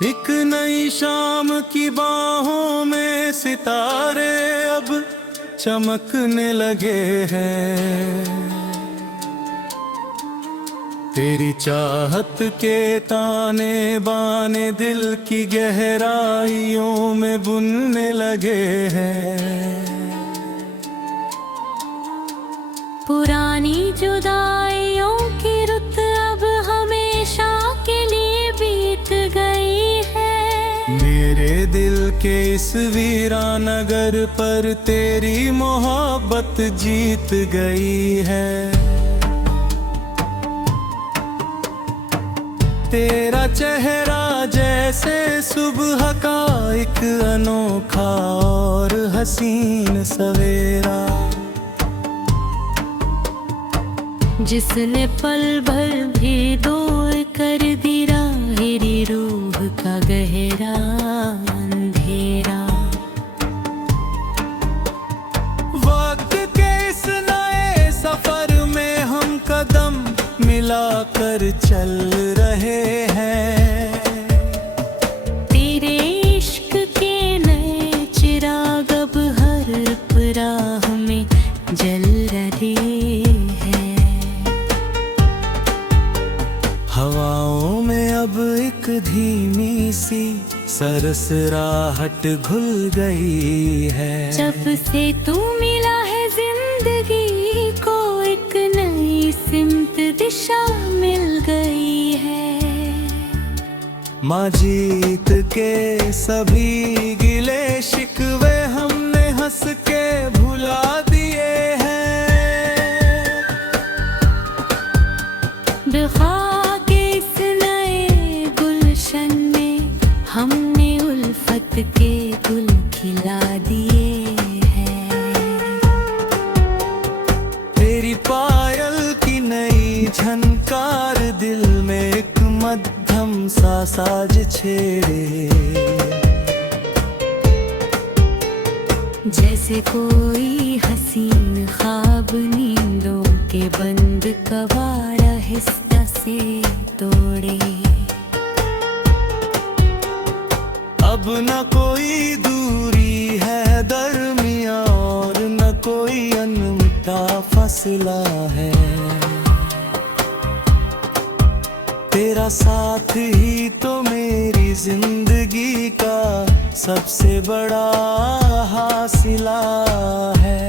एक नई शाम की बाहों में सितारे अब चमकने लगे हैं। तेरी चाहत के ताने बाने दिल की गहराइयों में बुनने लगे हैं। पुरानी जुदाइयों की रुत अब हमेशा के लिए बीत गई है। मेरे दिल के इस वीरानगर पर तेरी मोहब्बत जीत गई है। तेरा चेहरा जैसे सुबह का एक अनोखा और हसीन सवेरा, जिसने पल भर भी दूर कर दी मेरी रूह का गहरा अंधेरा। वक्त के इस नए सफर में हम कदम मिलाकर चल रहे हैं। तेरे इश्क के नए चिराग अब हर राह में जल रहे हैं। हवाओं में अब एक धीमी सी सरसराहट घुल गई है। जब से तू मिला है जिंदगी को एक नई सिमत दिशा मिल गई है। माँ जीत के सभी गिले शिकवे हमने हंस के भुला दिए हैं। बिखा के इस नए गुलशन में हमने उल्फत के गुल खिला दिए हैं। तेरी पायल की नई झनकार दिल में एक मध्यम सा साज छेड़े, जैसे कोई हसीन ख्वाब नींदों के बंद कवारा हिस्सा से तोड़े। अब न कोई दूरी है दरमियां और न कोई अनमिटा फासला है। तेरा साथ ही तो मेरी जिंदगी का सबसे बड़ा हासिला है।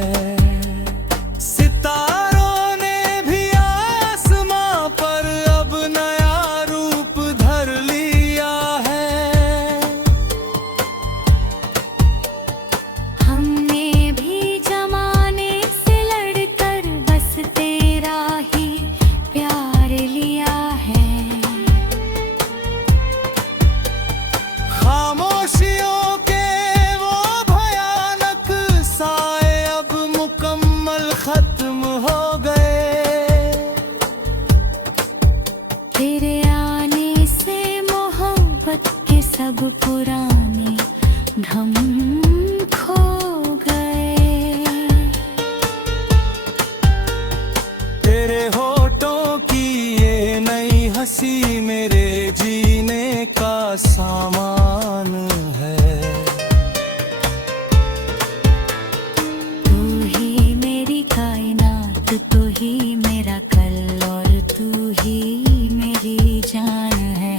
सितारों ने भी आसमां पर अब नया रूप धर लिया है। हमने भी जमाने से लड़कर बस तेरा ही प्यार लिया है। खामोशियों के वो भयानक साए अब मुकम्मल खत्म हो गए। तेरे आने से मोहब्बत के सब पुराने भ्रम खो गए। तेरे होठों की ये नई हंसी मेरे जीने का सामान है। तू ही मेरी कायनात, तू ही मेरा कल और तू ही मेरी जान है।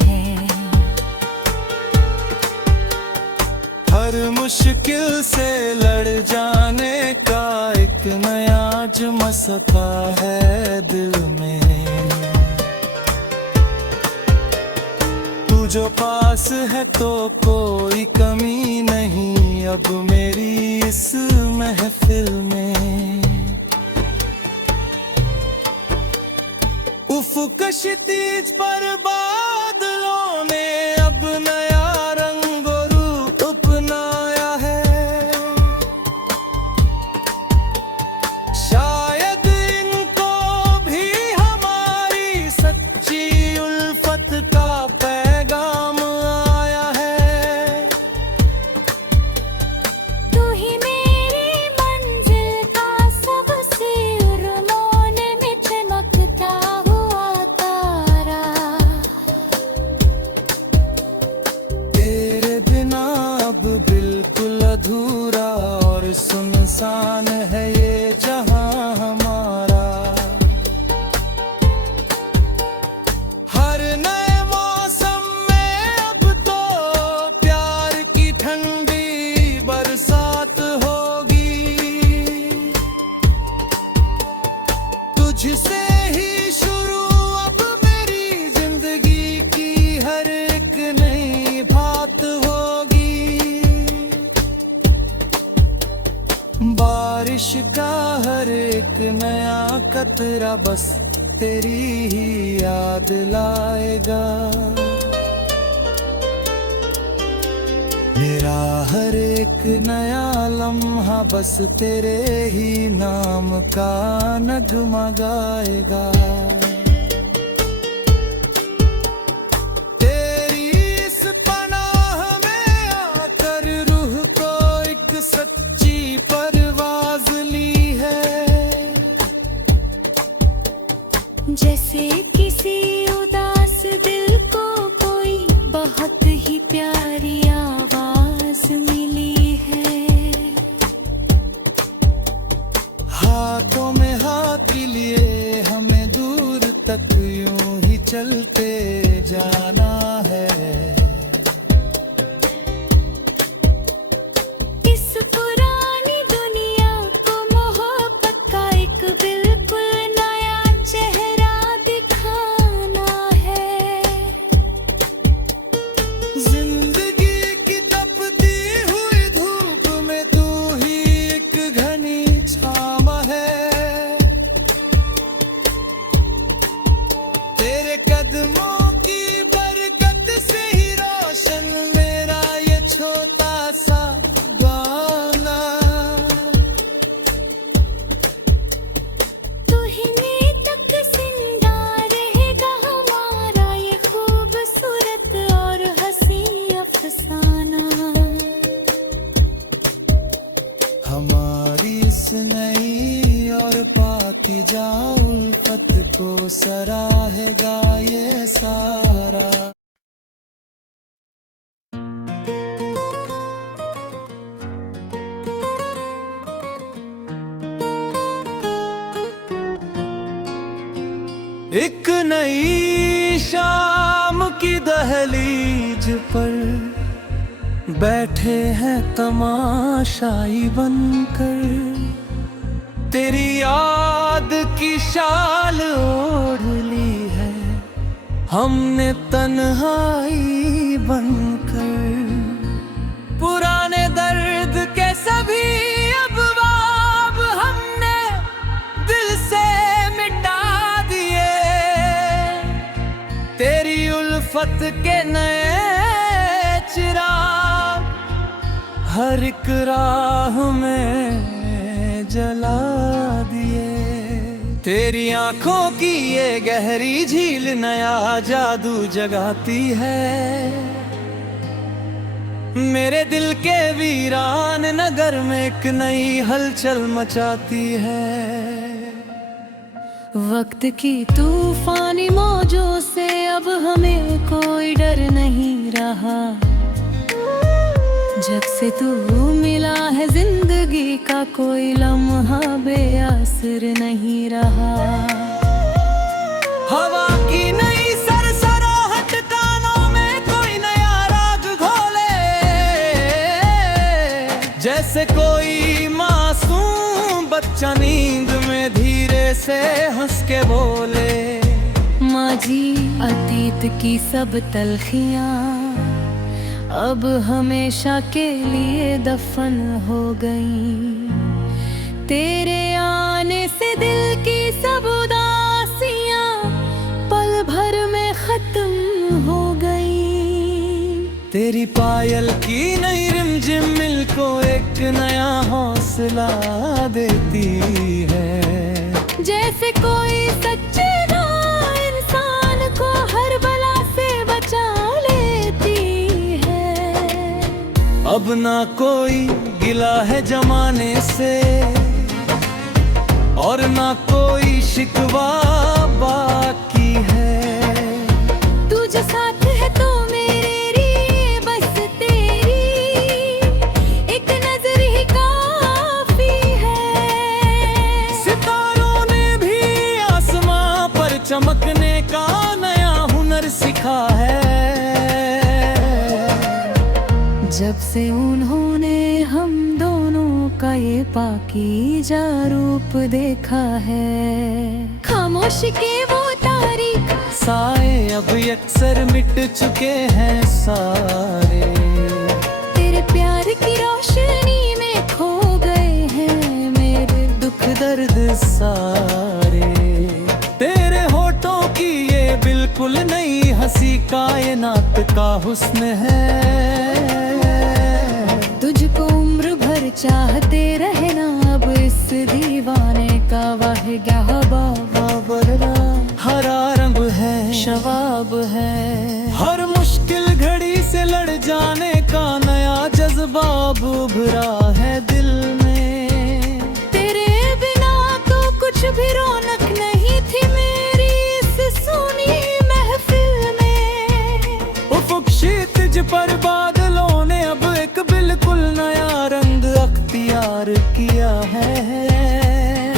हर मुश्किल से लड़ जाने का एक नया आज़म सफा है दिल में। तू जो पास है तो कोई कमी नहीं अब मेरी इस महफिल में। उफ़क़ क्षितिज पर बादलों ने अब नया रंग और रूप अपनाया है। शायद इनको भी हमारी सच्ची उल्फत का पैगाम आया है। तू ही मेरी मंजिल का सबसे अरमान में चमकता हुआ तारा। होश का हर एक नया कतरा बस तेरी ही याद लाएगा। मेरा हर एक नया लम्हा बस तेरे ही नाम का नगमा गाएगा। तेरी इस पनाह में आकर रूह को एक सच्ची परवाज़ ली है। जैसे किसी उदास दिल को कोई बहुत ही प्यारी आवाज मिली है। हाथों में हाथ लिए हमें दूर तक यूं ही चलते जाना है। इस पुरानी दुनिया को मोहब्बत का एक बिल्कुल नया चेहरा दिखाना है। जिंदगी की तपती हुई धूप में तू ही एक घनी छाँव है। तेरे कदमों की बरकत से ही रोशन मेरा ये छोटा सा बांगा। तुहिने तक जिंदा रहेगा हमारा ये खूबसूरत और हंसी अफसाना। हमारी इस नई और पाकीज़ा उल्फत को सराहेगा ये सारा। एक नई शाम की दहलीज पर बैठे हैं तमाशाई बनकर। तेरी याद की शाल ओढ़ ली है हमने तन्हाई बनकर। पुराने दर्द के सभी अबवाब हमने दिल से मिटा दिए। तेरी उल्फत के नए चिराग हर एक राह में जला दिए। तेरी आंखों की ये गहरी झील नया जादू जगाती है। मेरे दिल के वीरान नगर में एक नई हलचल मचाती है। वक्त की तूफानी मौजों से अब हमें कोई डर नहीं रहा। जब से तू मिला है जिंदगी का कोई लम्हा बेअसर नहीं रहा। हवा की नई सरसराहट कानों में कोई नया राग घोले। जैसे कोई मासूम बच्चा नींद में धीरे से हंस के बोले। माजी अतीत की सब तलखियाँ अब हमेशा के लिए दफन हो गई। तेरे आने से दिल की सब उदासियां पल भर में खत्म हो गई। तेरी पायल की नई रिमझिम मिल को एक नया हौसला देती है। जैसे कोई सच्ची राह इंसान को हर बला से बचा लेती है। अब ना कोई गिला है जमाने से और ना कोई शिकवा बाकी है। तू जो साथ है तो मेरे लिए बस तेरी एक नजर ही काफी है। सितारों ने भी आसमां पर चमकने का नया हुनर सीखा है। जब से उन्होंने हम दोनों का ये पाकीज़ा रूप देखा है। खामोशी के वो तारीख साए अब अक्सर मिट चुके हैं सारे। तेरे प्यार की रोशनी में खो गए हैं मेरे दर्द सारे। तेरे होठों की ये बिल्कुल नई हंसी कायनात का हुस्न है। तुझको उम्र भर चाहते रहना, अब इस दीवाने का वाह क्या बाबा। हरा रंग है, शवाब है, हर मुश्किल घड़ी से लड़ जाने का नया जज्बा उभरा है दिल में। तेरे बिना तो कुछ भी रौनक नहीं थी मेरी इस सूनी महफिल में। उफ़क़ क्षितिज पर बादलों ने अब एक बिल्कुल नया रंग अख्तियार किया है।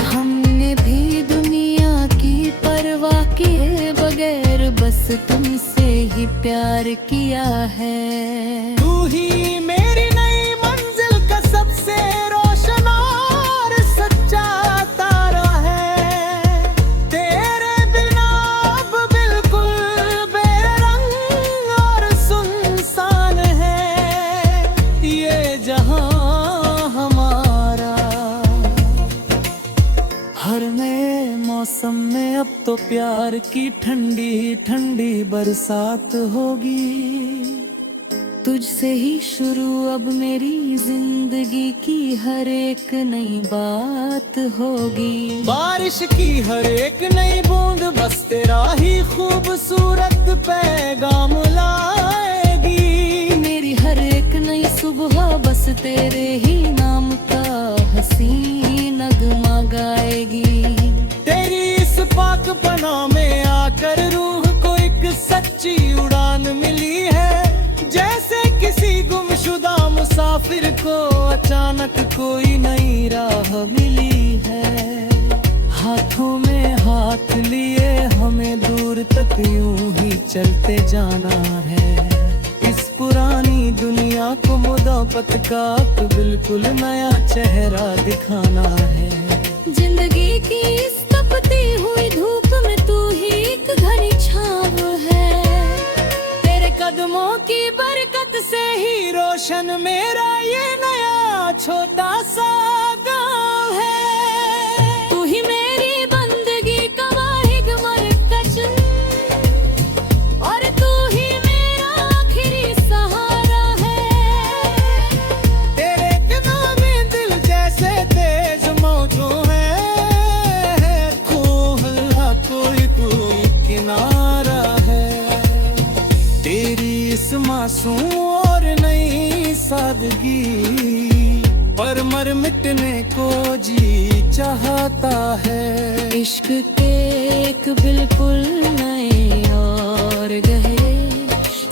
हमने भी दुनिया की परवाह किए बगैर बस तुमसे ही प्यार किया है। तू ही मेरी नई मंजिल का सबसे रोशन और सच्चा तारा है। तेरे बिना अब बिल्कुल बेरंग और सुनसान है ये जहां हमारा। हर नए मौसम में अब तो प्यार की ठंडी ठंडी बरसात होगी। तुझसे ही शुरू अब मेरी जिंदगी की हर एक नई बात होगी। बारिश की हर एक नई बूंद बस तेरा ही खूबसूरत पैगाम लाएगी। मेरी हर एक नई सुबह बस तेरे ही नाम का हसीन नगमा गाएगी। तेरी इस पाक पनाह में आकर रूह को एक सच्ची उड़ान मिली है। जैसे किसी गुमशुदा मुसाफिर को अचानक कोई नई राह मिली है। हाथों में हाथ लिए हमें दूर तक यूं ही चलते जाना है। इस पुरानी दुनिया को मुदाफत का बिल्कुल नया चेहरा दिखाना है। जिंदगी की इस तपती हुई धूप में तू ही एक घनी छाव है। तेरे कदमों की बरकत से ही रोशन मेरा ये नया छोटा सा गाँव है। तू ही मेरी बंदगी का वाहिद मरकज और तू ही मेरा आखिरी सहारा है। तेरे किनारे में दिल जैसे तेज मौजों है। कोई किनारा है। तेरी इस मासूम और नई सादगी पर मर मिटने को जी चाहता है। इश्क के एक बिल्कुल नए और गहरे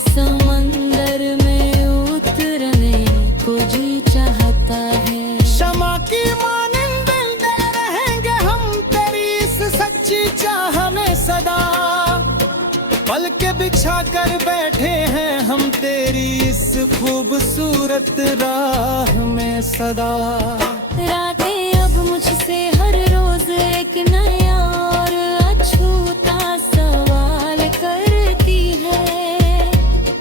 समंदर में उतरने को जी चाहता है। क्षमा की मानिंद मिलते रहेंगे हम तेरी इस सच्ची चाह में सदा। पल के बिछा कर बैठे हैं हम तेरी इस खूबसूरत राह में सदा। रातें अब मुझसे हर रोज एक नया और अछूता सवाल करती है।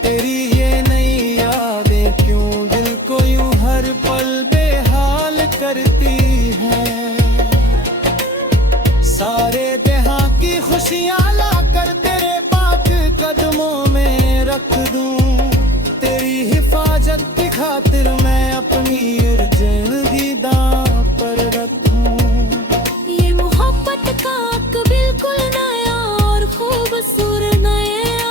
तेरी ये नई यादें क्यों दिल को यूं हर पल बेहाल करती हैं। सारे जहां की खुशियां लाकर तेरे पाक कदमों में रख दूं। तेरी हिफाजत की खातिर मैं अपनी जिंदगी दांव पर रखूं। ये मोहब्बत का एक बिल्कुल नया और खूबसूरत नया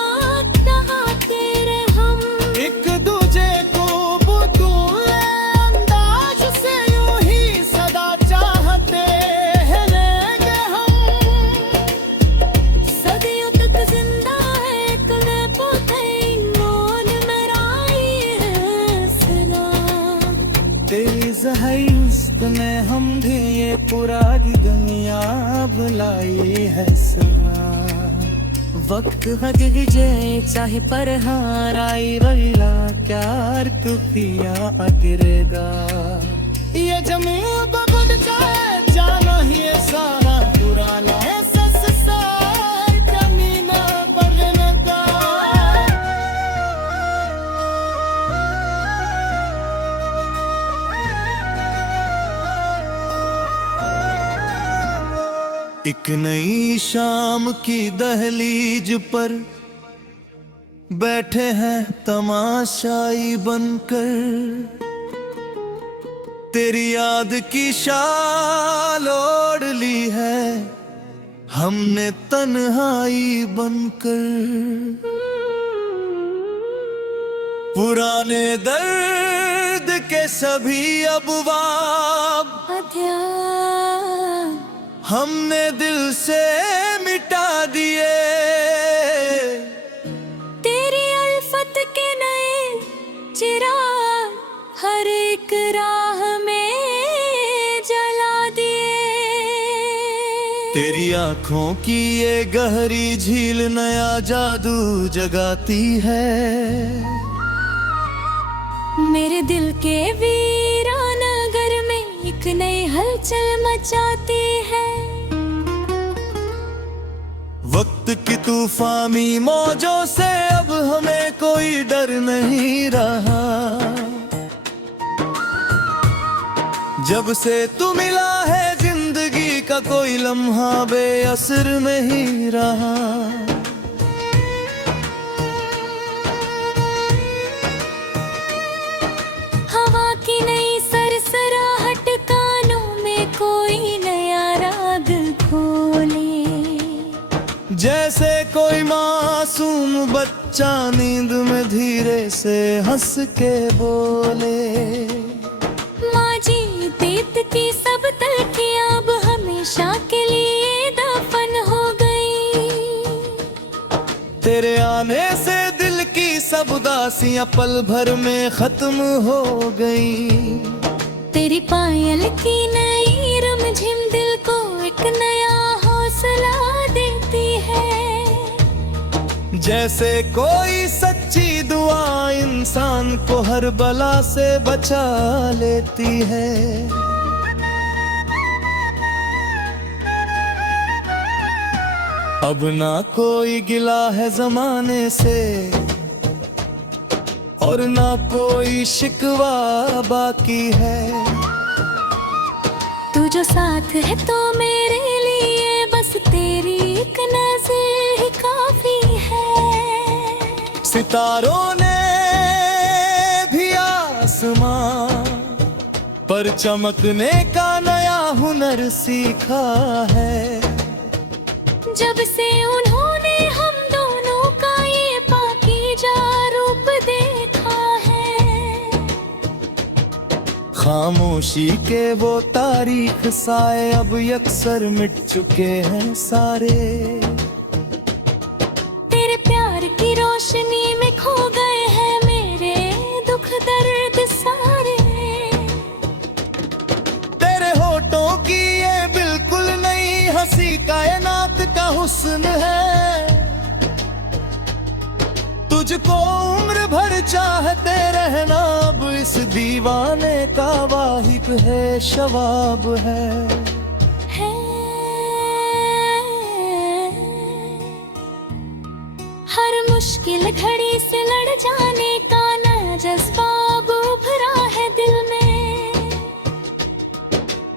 तेरे हम एक दूजे को बतूले अंदाज से यूं ही सदा चाहते रहेंगे हम। सदियों तक जिंदा है कले पोते नोन मेराई है सना। तेरी ज़हईस्त ने हम भी ये पुरानी दुनिया बुलाई है सना। वक्त हग जाए चाहे पर हाराई रैला क्यार तुफिया अगिरेगा। ये जमीन बबुल जाए जाना ही ये सारा पुराना है सस सार जमीन पर लगा। एक नई शाम की दहलीज पर बैठे हैं तमाशाई बनकर, तेरी याद की शाल ओढ़ ली है हमने तन्हाई बनकर। पुराने दर्द के सभी अबवाब हमने दिल से मिटा दिए, तेरी अल्फत के नए चिराग हर एक राह में जला दिए। तेरी आंखों की ये गहरी झील नया जादू जगाती है, मेरे दिल के वीरान नगर में एक नई हलचल मचाती है। वक्त की तूफानी मौजों से अब हमें कोई डर नहीं रहा, जब से तू मिला है जिंदगी का कोई लम्हा बेअसर नहीं रहा। हवा की नई सरसराहट कानों में कोई नया राग खोले, जैसे कोई मासूम बच्चा नींद में धीरे से हंस के बोले। माजी बीतती सब तलखियां अब हमेशा के लिए दफन हो गई, तेरे आने से दिल की सब उदासियां पल भर में खत्म हो गई। तेरी पायल की नई रमझिम दिल को एक नया हौसला देती है, जैसे कोई सच्ची दुआ इंसान को हर बला से बचा लेती है। अब ना कोई गिला है जमाने से और ना कोई शिकवा बाकी है, तू जो साथ है तो मेरे लिए बस तेरी एक नज़र ही काफी है। सितारों ने भी आसमां पर चमकने का नया हुनर सीखा है, जब से उन्होंने हम दोनों का ये पाकीज़ा रूप देखा है। खामोशी के वो तारीख साए अब यकसर मिट चुके हैं सारे, तेरे प्यार की रोशनी में खो गए हैं मेरे दुख दर्द सारे। तेरे होठों की ये बिल्कुल नई हंसी कायनात का हुस्न है, तुझको उम्र भर चाहते रहना अब इस दीवाने का वाहिब है शवाब है। हर मुश्किल घड़ी से लड़ जाने का नया जज्बा उभरा है दिल में,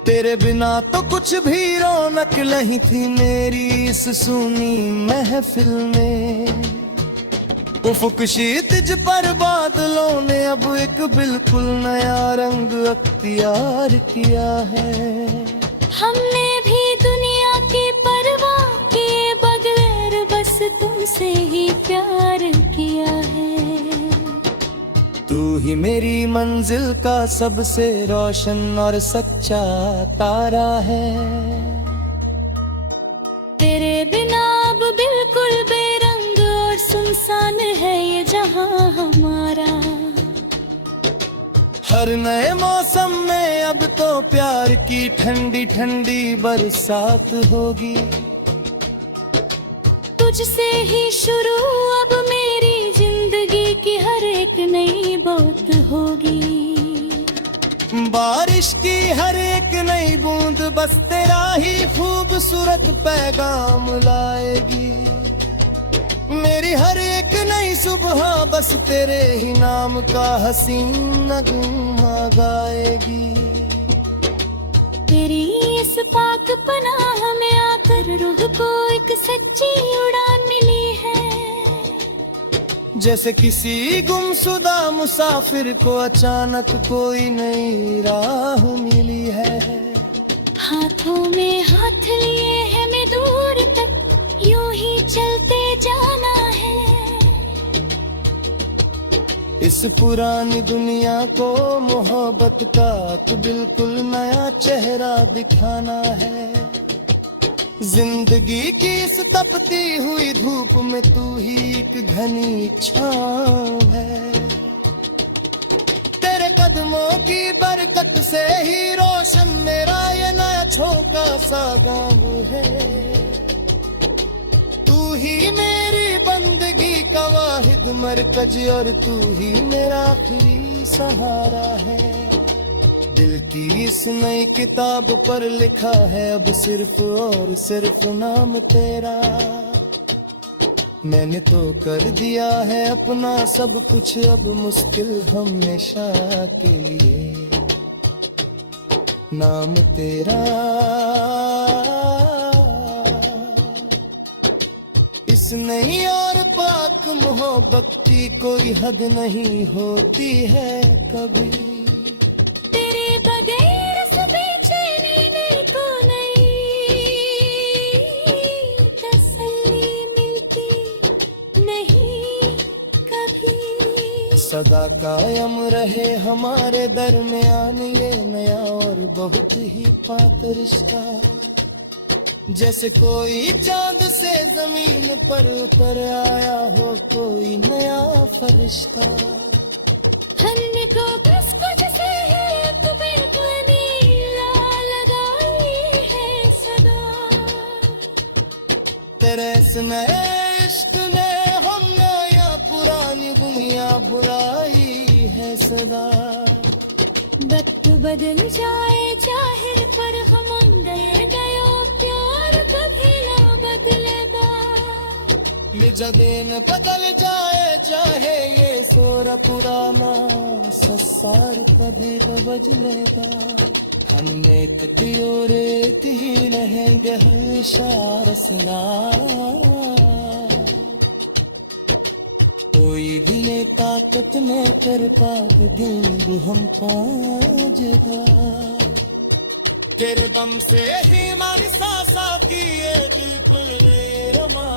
तेरे बिना तो कुछ भी रौनक नहीं थी मेरी इस सूनी महफिल में। उफ़ुक़ क्षितिज पर बादलों ने अब एक बिल्कुल नया रंग अख्तियार किया है, हमने भी दुनिया की परवाह किए बगैर बस तुमसे ही प्यार किया है। तू ही मेरी मंजिल का सबसे रोशन और सच्चा तारा है, तेरे बिना अब बिल्कुल बेरंग और सुनसान है ये जहां हमारा। हर नए मौसम में अब तो प्यार की ठंडी ठंडी बरसात होगी, तुझसे ही शुरू अब मेरी जिंदगी की हर एक नई बात होगी। बारिश की हर एक नई बूंद बस तेरा ही खूबसूरत पैगाम लाएगी, मेरी हर एक नई सुबह बस तेरे ही नाम का हसीन नगमा गाएगी। तेरी इस पाक पनाह में आकर रूह को एक सच्ची उड़ान मिली है। जैसे किसी गुमशुदा मुसाफिर को अचानक कोई नई राह मिली है। हाथों में हाथ लिए है मैं दूर तक, यूं ही चलते जाना है। इस पुरानी दुनिया को मोहब्बत का तो बिल्कुल नया चेहरा दिखाना है। जिंदगी की इस तपती हुई धूप में तू ही एक घनी छाँव है। तेरे कदमों की बरकत से ही रोशन मेरा ये नया छोटा सा गाँव है। तू ही मेरी बंदगी का वाहिद मरकज और तू ही मेरा आखिरी सहारा है। दिल की इस नई किताब पर लिखा है अब सिर्फ और सिर्फ नाम तेरा। मैंने तो कर दिया है अपना सब कुछ, अब मुश्किल हमेशा के लिए नाम तेरा। इस नई और पाक मोहब्बत की कोई हद नहीं होती है कभी। तेरे बगैर सब बेचैनी को नहीं तसल्ली मिलती नहीं कभी। सदा कायम रहे हमारे दरमियान ये नया और बहुत ही पाक रिश्ता। जैसे कोई चांद से जमीन पर उतर आया हो कोई नया फरिश्ता। हरने को बस कुछ से है तुम्हें बनी लगाई है सदा। तेरे इस नए इश्क ने हमने या पुरानी दुनिया बुराई है सदा। वक्त बदल जाए चाहे पर हम गए गयो प्यार कभी ना बदलेगा। निजदेन बदल जाए चाहे ये सोरा पुराना ससार कभी तो बदलेगा। हमने तियोरे ही रहेंगे हमेशा रसना। कोई भी ने ताकत में कर पाक देंगे हम पाँचगा। तेरे दम से ही हमारी सांस आती है दिल पर रमा।